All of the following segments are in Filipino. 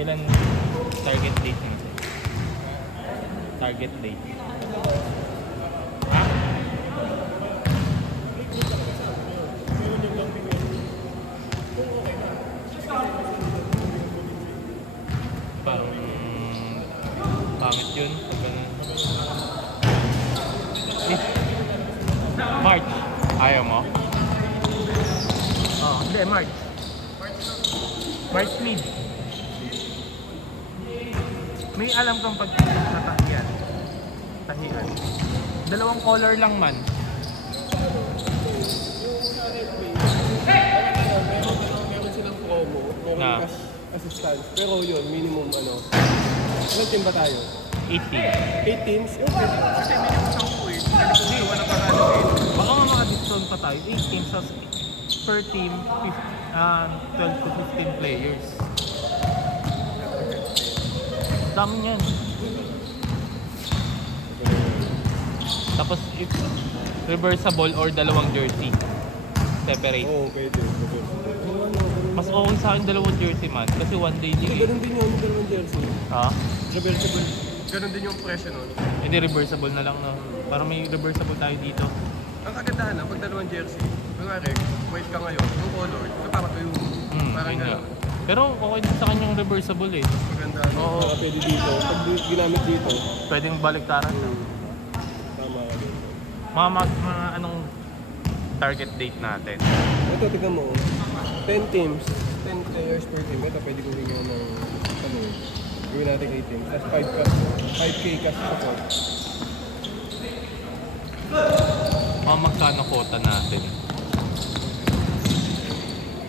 Ilan target date natin? Target date. Parang pangit yun. March. Ayaw mo? Oh, hindi, March. March mid. May alam kang pagtitis na tahian. Tahian. Dalawang color lang man. Meron silang promo. Na. Cash assistance. Pero yun, minimum ano. Ilan team ba tayo? 18. 8 teams? Okay. Kasi minimum 10 eh. Hindi, wala pa ano eh. Baka nga maka-discount pa tayo. 8 teams per team, 12 to 15 players. Dami niyan. Tapos if reversible or dalawang jersey. Separate. Oo, pwede. Mas okay sa akin dalawang jersey man. Kasi one day league. Ganun din yung dalawang jersey. Ha? Reversible. Ganun din yung presyo nun. Hindi reversible na lang na. Para may reversible tayo dito. Ang kagandahan na, pag dalawang jersey, kunwari, white ka ngayon, yung color, dapat yung parang gano'n. Pero okay din sa kanyang reversible eh. Maganda. Oo. Pwede dito. Pag ginamit dito, Pwedeng baliktaran na. tama ka din. Mga anong target date natin? Ito, tignan mo. 10 teams, 10 players per team. Ito, pwede gawin nyo ng, ano, gawin natin 8 teams. Tapos 5K cash support. Magkano quota natin?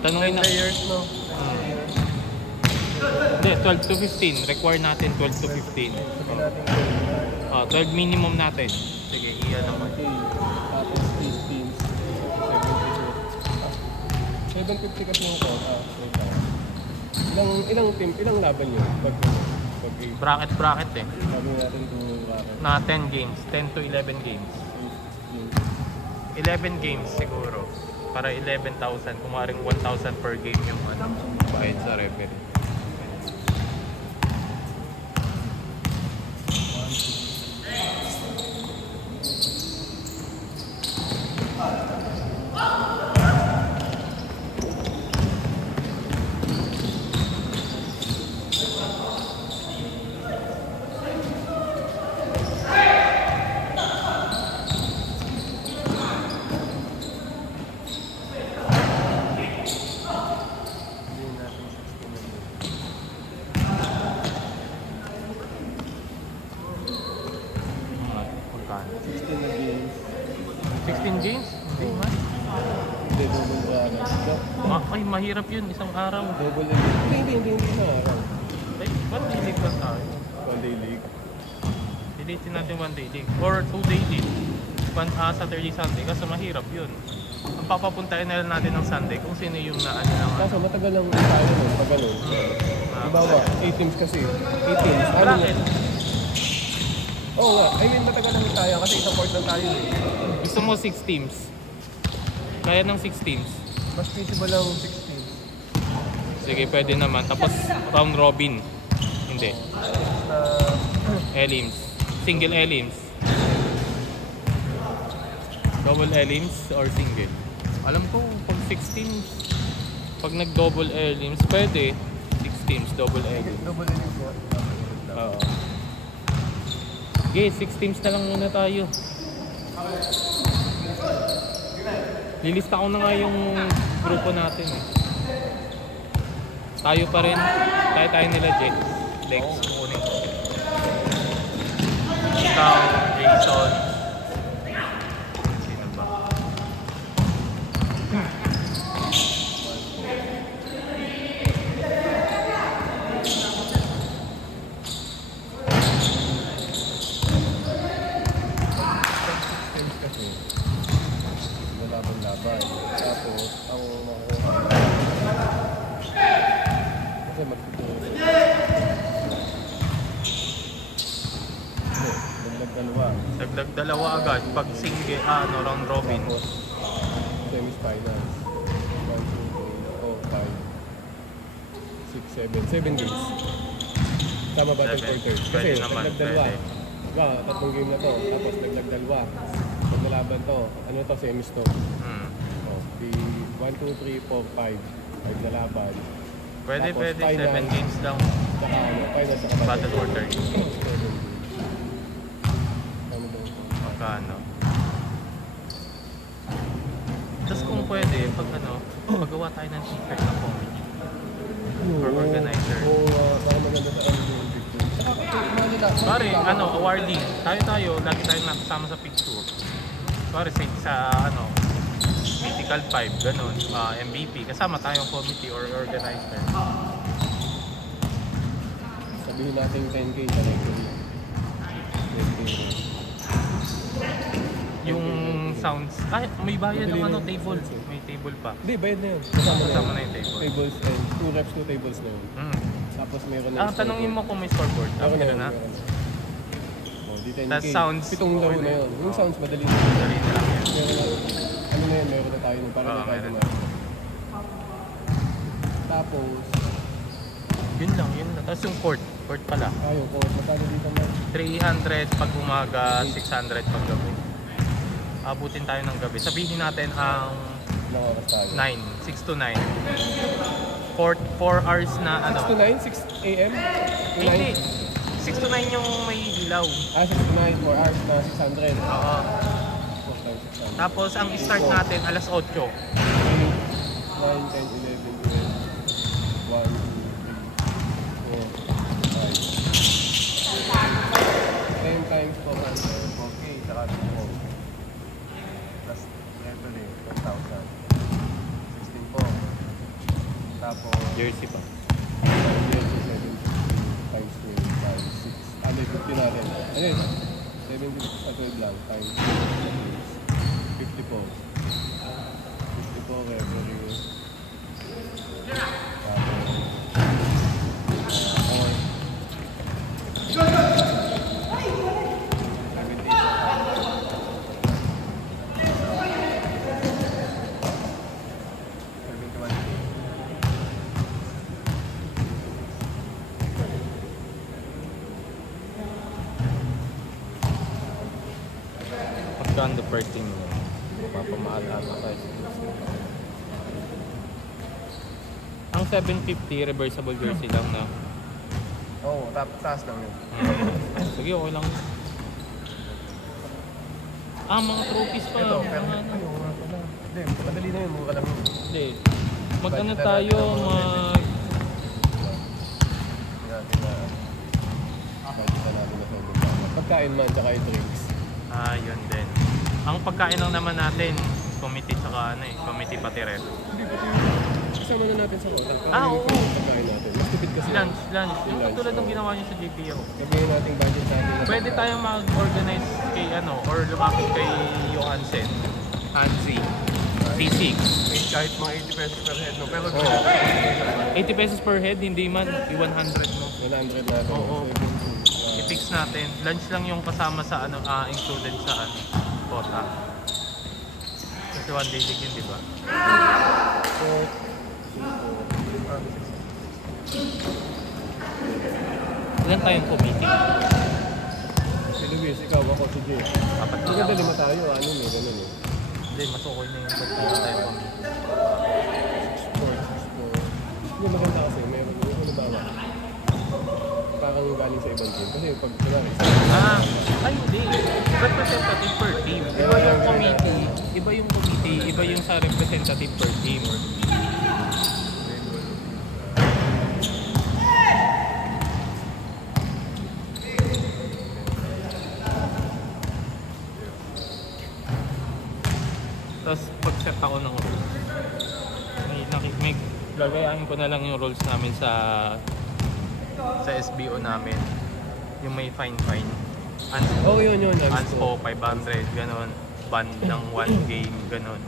Tanungin 10 na. players, no? Hindi, 12 to 15. Require natin 12 to 15. Sabi natin 12 minimum natin. Sige, iyan naman. 10K. Tapos 8 teams. 750 kasi yung quota. Ilang team, ilang laban yun? Pag Bracket eh. sabi natin kung bracket. Na 10 games. 10 to 11 games. 11 games siguro. Para 11,000. Kung maring 1,000 per game yung bayad sa referee. Magkano? 16 na games. 16 games? Hindi man. Hindi, double bracket. Ay, mahirap yun. Isang araw. Double league. Hindi na araw. Ay, one day league lang tayo. One day league. Dilitin natin one day league. Or 2 day league. Saturday, Sunday. Kasi mahirap yun. Ang papapuntahin na lang natin ng Sunday kung sino yung naano ng Kaso matagal lang tayo nun, pag ganun. Halimbawa, 8 teams kasi. 8 teams. Ano Bracket. na? Oo nga. I mean, matagal lang tayo kasi isang court lang tayo eh. Gusto mo 6 teams? Kaya ng 6 teams? Mas feasible lang 6 teams. Sige, pwede naman. Tapos round robin. Hindi. Elims. Single elims. Double elims or single. Alam ko pag 6 teams, pag nag-double elims, pwede 6 teams, double elims. Double league po. Oo. Okay, 6 teams na lang muna tayo. Lilista ko na nga yung grupo natin eh. Tayo pa rin. Tayo nila Jex. Dex, kukunin ko. Ikaw, Jason. Sino ba? Kasi laban-laban. Tapos, ang makukuha kasi magtuturo. Dagdag dalawa agad pag single, round robin. Tapos, semi-finals. 1, 2, 3, 4, 5, 6, 6, 7. 7 games. Tama ba itong 7. quarters? Kasi Pwede naman, dagdag dalawa. pwede. Diba, 3 game na to. Tapos dagdag dalawa. Pag nalaban to, ano to, semis to. Hmm. Oh, di 1, 2, 3, 4, 5. 5 na laban. Pwede, Tapos pwede. final. 7 games lang. Saka ano, final sa kapatid. Battle order. 7 games. Ano ba ito? Magkano? Tapos kung pwede, pag ano, magawa tayo ng ticket na comedy. Or organizer. Oo, baka maganda sa ano yung picture. Saka, ano nila? Pare, ano, awarding. Tayo, lagi tayong nakasama sa picture. Pare, sa ano, Mythical 5, ganun. MVP. Kasama tayong committee or organizer. Sabihin natin 10K sa next week. 10K. Yung sounds, ay, may bayad ng Madali ano, na yung table. sounds eh. May table pa. Hindi, bayad na yun. Kasama na yung table. Tables and 2 reps, 2 tables na yun. Mm. Tapos meron na yung Tanongin mo kung may scoreboard. Meron Meron na. meron na. Oh, di 10K. Tas sounds, 7 laro okay na na yun. yun. Yung Oo. sounds, madali na. Dali na lang yan. Meron na, ano na yun, meron na tayo nun. Para Oo, na tayo meron. dumaan. Tapos, Yun lang. Tapos yung court pala. ayun ko, magkano dito man? 300 pag umaga, 600 pag gabi. Abutin tayo ng gabi. Sabihin natin ang Ilang oras tayo? 9, 6 to 9. 4 hours na 6 ano. to 9? 6 a.m.? To Hindi. 9? 6 to 9 yung may ilaw. 6 to 9, 4 hours na 600. Oo. 4 times 600. Tapos ang start natin alas 8. 9, 10, 11, 12, 1, 2, 3, 4, 5. 10 times 400. Okay, saka 2. Plus, ito din, 1,000. 16 po. Tapos, Jersey pa. 17 times 12 times 6. Ano, 50 natin. Ano yun? 70 sa 12 lang times 50 po. 50 po, revenue. Pagkaan the first team mo, mapamaalaga tayo sa gusto. Ang 750 reversible jersey lang na. Oo, taas lang yun. Sige, okay lang. Mga trophies pa. Ito, mga pero ano. ayun nga pala. Hindi, madali na yun, mura lang yun. Hindi. Mag-ano tayo, mag... Hindi natin na budget na natin na $7. Pagkain man, tsaka yung drinks. Yun din. Ang pagkain lang naman natin, committee tsaka ano committee pati ref. Hindi ba ito isama na natin sa hotel? Oo. Pagkain natin. Mas tipid kasi. Lunch. Yung Lunch, katulad ng oo. ginawa niyo sa GPO. Sabihin natin budget natin. na Pwede pagkain. tayong mag-organize kay or lumapit kay Johansen. Hansi. T6. Kahit mga 80 pesos per head, no? Pero 80 pesos per head, hindi man. 100 mo. 100 natin. Oo. 70. I-fix natin. Lunch lang yung kasama sa included sa quota. Kasi 1 day league yun, di ba? Ilan tayong committee? Si Luis, ikaw, ako, si Jay. Apat na Maganda lang. lima tayo, ano eh, ganun eh. Hindi, mas okay na yung pagkakita tayong committee. 6-4. Hindi maganda kasi, meron yung halimbawa. Parang galing sa ibang team. Kasi pag kunwari, Ay hindi. Representative per team. Iba yung sa representative per team. Tapos pag-set ako ng rules, may gagayahin ko na lang yung rules namin sa SBO namin. Yung may fine. oh yun, Anspo 500, ganun. Ban ng 1 game, ganun.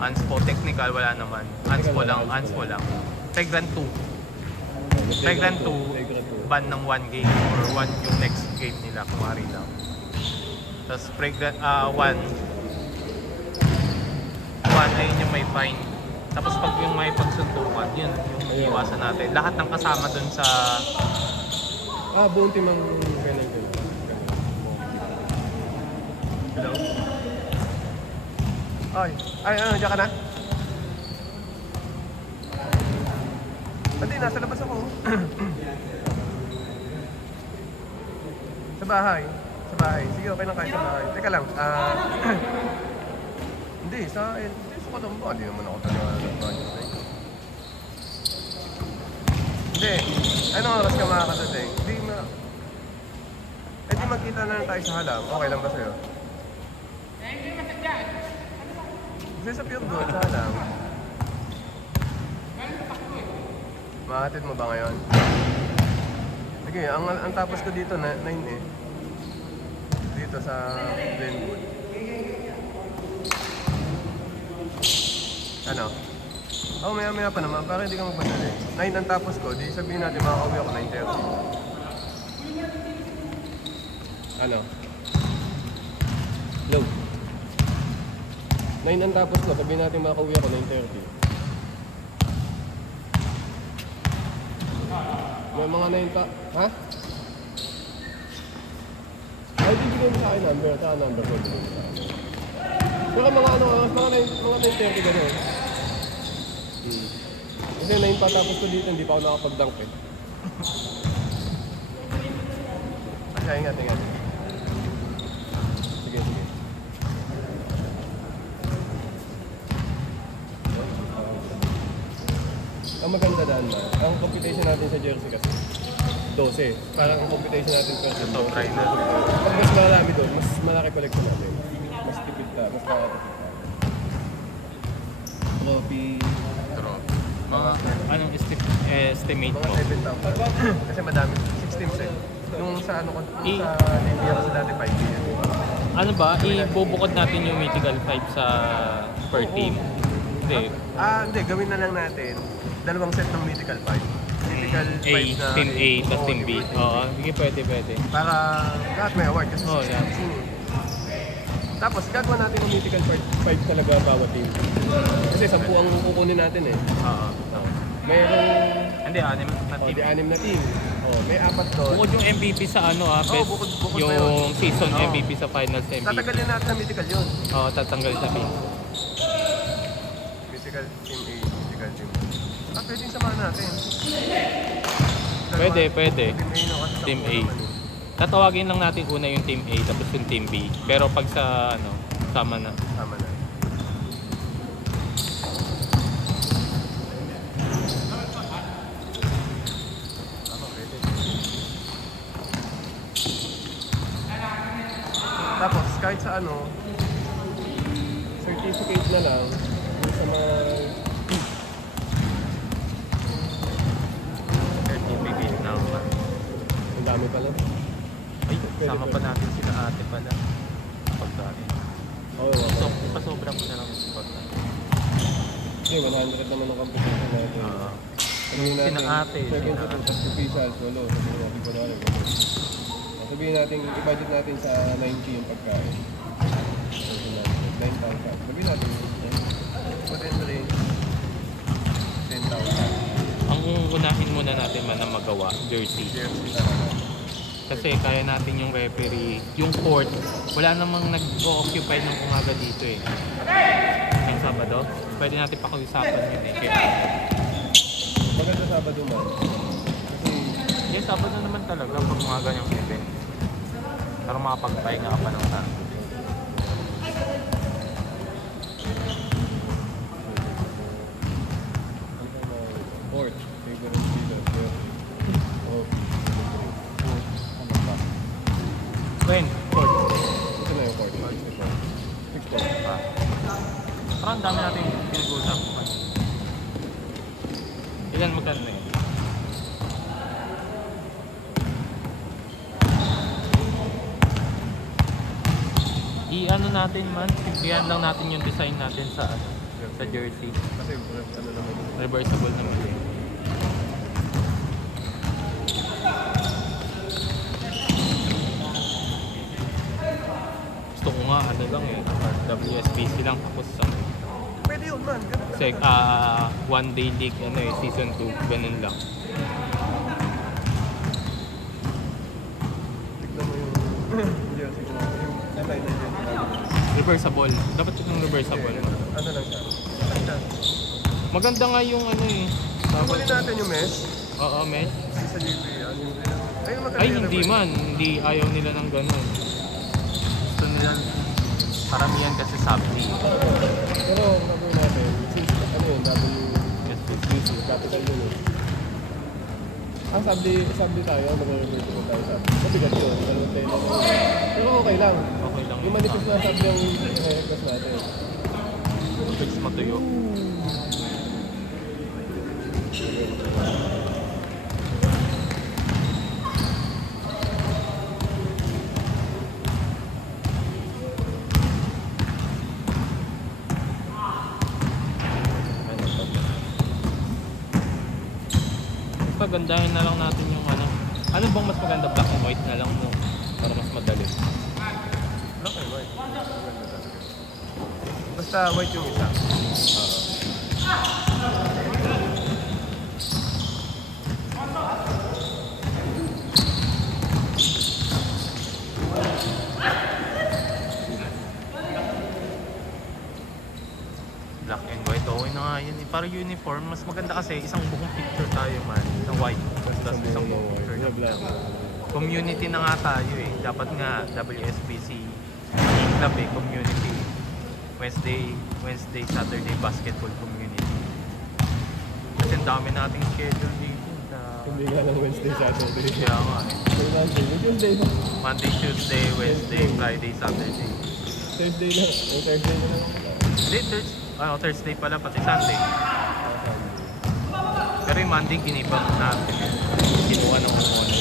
Anspo technical, wala naman. Anspo lang. Tegrand 2. Tegrand 2, ban ng 1 game or 1 yung next game nila, kumari lang. Tapos Pregrand 1 ayun yung may fine. Tapos pag yung may pagsuntukan, yun yung iiwasan natin. Lahat ng kasama dun sa... Buong team ang penalty. Hello? Ay, diyan ka na? Hindi, nasa labas ako. Sa bahay. Sa bahay. Sige, okay lang kayo sa bahay. Teka lang. Hindi, sa Cotabato. Hindi naman ako talaga ng project na ito. Hindi. Anong oras ka makakatating? Hindi di magkita na lang tayo sa halang. Okay lang ba sa'yo? Kasi sa Pure Gold, sa halang. Makakatid mo ba ngayon? Sige, ang tapos ko dito, 9 eh. Dito sa Glenwood. Ano? Maya-maya pa naman, para hindi ka magpadali. 9 ang tapos ko, di sabihin natin makakauwi ako 9:30. Ano? Low. 9 ang tapos ko, sabihin natin makakauwi ako 9:30. May mga 9 ha? Ay, bibigyan mo sa akin number. Saan number ko? Pero mga 9:30 gano'n. Kasi 9 pa tapos ko dito, hindi pa ako nakapag-dunk eh. Ingat. Sige. Ang maganda daan na, ang computation natin sa jersey kasi 12. Parang ang computation natin per Top rider. Pag mas marami doon, mas malaki collection natin. Mas tipid ka, mas makakatipid ka. Trophy. Mga anong estimate Mga mo? 7,000. Kasi madami. 16 set. Yung sa ano ko, sa DPR sa dati 5 yan. Ano ba? Ibubukod natin yung mythical 5 sa per team? Hindi. Hindi. Gawin na lang natin. Dalawang set ng mythical 5. Mythical 5 na... Team A, plus Team B. Oo, hindi pwede. Para lahat may award kasi yeah. Tapos gagawa natin yung mythical 5 talaga bawat team. Kasi 10 ang kukunin natin eh. Oo. Mayroong... Hindi, 6 na team. Di 6 na team. May 4 doon. Bukod yung MVP sa best, bukod yung season MVP sa finals MVP. Tatagalin natin na mythical yun. Oo, tatanggal sa team. Mythical team A, mythical team B. Pwedeng samahan natin. Pwede. Team A, no? Kasi Team A. Tatawagin lang natin una yung Team A tapos yung Team B. Pero pag sa sama na. Tama na. Tapos kahit sa certificate na lang yung sa mga Certificate na ba? ang dami pala. Ay, sama pa natin sila ate pala. Pagkain. Oo. So, pasobra mo na lang yung pagkain. Hindi, 100 naman ang competition natin. Sina ate. Second to first officials, walo. Sabihin natin, i-budget natin sa 90 yung pagkain. 9,000. Sabihin natin, potentially 10,000. Ang unahin muna natin man na magawa, jersey. Kasi kaya natin yung referee, yung court, wala namang nag-occupy ng umaga dito eh. Yung Sabado, pwede natin pakiusapan yun eh. Maganda Sabado man. Yes, Sabado naman talaga pag mga ganyang event. Para makapagpahinga ka pa ng tao. Court, favorite season. When? Court. Ito na yung court. 64. Parang dami natin pinag-uusapan. Ilan magkano na yun? I-ano natin man, bigyan lang natin yung design natin sa jersey. Kasi naman yun. Reversible naman yun. Gusto ko nga, lang eh. WSBC lang tapos sa... Pwede yun man, ganun Sec, talaga. one day league, ano eh, season 2, ganun lang. Tignan mo yung jersey ko. Yung design na jersey namin. Reversible. Dapat yung reversible. Ano lang siya? Ano siya? Maganda nga yung ano eh. Kukunin natin yung mesh. Oo, mesh. Sa JP, ano yung Ay, hindi man. Hindi ayaw nila ng ganun. Gusto nila, paramihan kasi sabdi. Pero gagawin natin, since ano yun, WSBC, capital yun eh. Sabdi tayo, mag-refer ko tayo sabdi. Mabigat yun, dalawang tela na yun. Pero okay lang. Okay lang. Yung manipis na sabdi ang i-request natin. Fix matuyo. Pagandahin na lang natin yung ano. Ano bang mas maganda? Black and white na lang mo. Para mas madali. Black and white. Maganda talaga. Basta white yung isa. Black and white. Okay na nga yun. Para uniform. Mas maganda kasi isang buong picture tayo man. Isang white. Tapos isang buong picture na black. Community na nga tayo eh. Dapat nga WSBC club eh. Community. Wednesday, Saturday basketball community. Kasi ang dami nating schedule dito. Hindi nga lang Wednesday, Saturday. Kaya nga eh. Monday, Tuesday. Monday, Tuesday, Wednesday, Friday, Saturday. Thursday lang. Yung Thursday na lang. Hindi, Thursday pala, pati Sunday. Pero yung Monday, ginibang natin. Kinuha ng ano.